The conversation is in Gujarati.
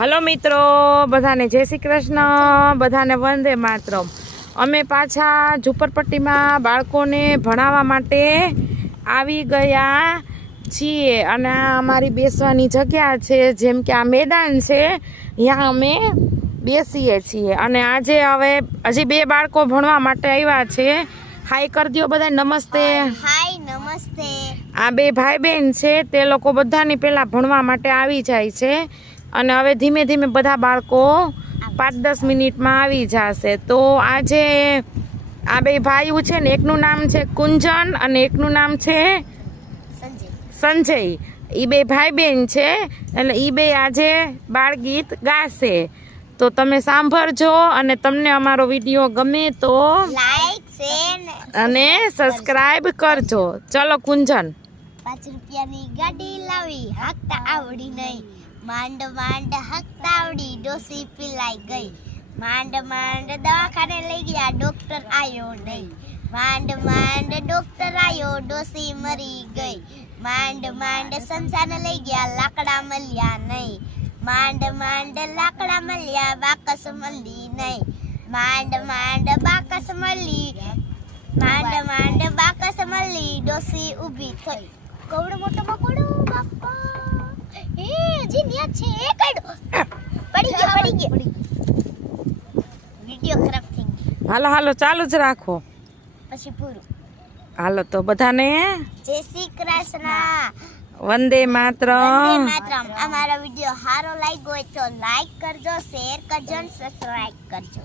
હલો મિત્રો, બધાને જય શ્રી કૃષ્ણ, બધાને વંદે માતરમ। અમે પાછા ઝુંપડપટ્ટીમાં બાળકોને ભણાવવા માટે આવી ગયા છીએ અને આ અમારી બેસવાની જગ્યા છે, જેમ કે આ મેદાન છે, ત્યાં અમે બેસીએ છીએ। અને આજે હવે હજી બે બાળકો ભણવા માટે આવ્યા છે। હાય કરી દો બધા, નમસ્તે। હાય નમસ્તે। આ બે ભાઈ બહેન છે, તે લોકો બધાની પહેલા ભણવા માટે આવી જાય છે અને હવે ધીમે ધીમે બધા બાળકો 5-10 મિનિટમાં આવી જશે। તો આજે આ બે ભાઈઓ છે ને, એકનું નામ છે કુંજન અને એકનું નામ છે સંજય। એ બે ભાઈ બહેન છે, એટલે એ બે આજે બાળ ગીત ગાશે। તો તમે સાંભળજો અને તમને અમારો વિડીયો ગમે તો લાઈક શેર અને સબસ્ક્રાઇબ કરજો। ચલો કુંજન। 5 રૂપિયાની ગાડી લાવી, હાંકતા આવડી નહીં, માંડ માંડ હાંકતા આવડી, ડોસી પીલાઈ ગઈ, માંડ માંડ દવાખાને લઈ ગયા, ડોક્ટર આયો નહીં, માંડ માંડ ડોક્ટર આયો, ડોસી મરી ગઈ, માંડ માંડ સંસાને લઈ ગયા, લાકડા મળ્યા નહીં, માંડ માંડ લાકડા મળ્યા, બાકસ મળી નહીં, માંડ માંડ બાકસ મળી, માંડ માંડ બાકસ મળી, ડોસી ઊભી થઈ, કવડો મોટો મકોડો બાપા, એ હજી ન્યા છે, એ કાઢો, પડી ગયો વિડિયો ખરાબ થઈ ગયો। હાલો હાલો, ચાલુ જ રાખો, પછી પૂરું। હાલો તો બધાને જય શ્રી કૃષ્ણ, વંદે માતરમ। વંદે માતરમ। અમારો વિડિયો સારો લાગ્યો હોય તો લાઈક કરજો, શેર કરજો અને સબસ્ક્રાઇબ કરજો।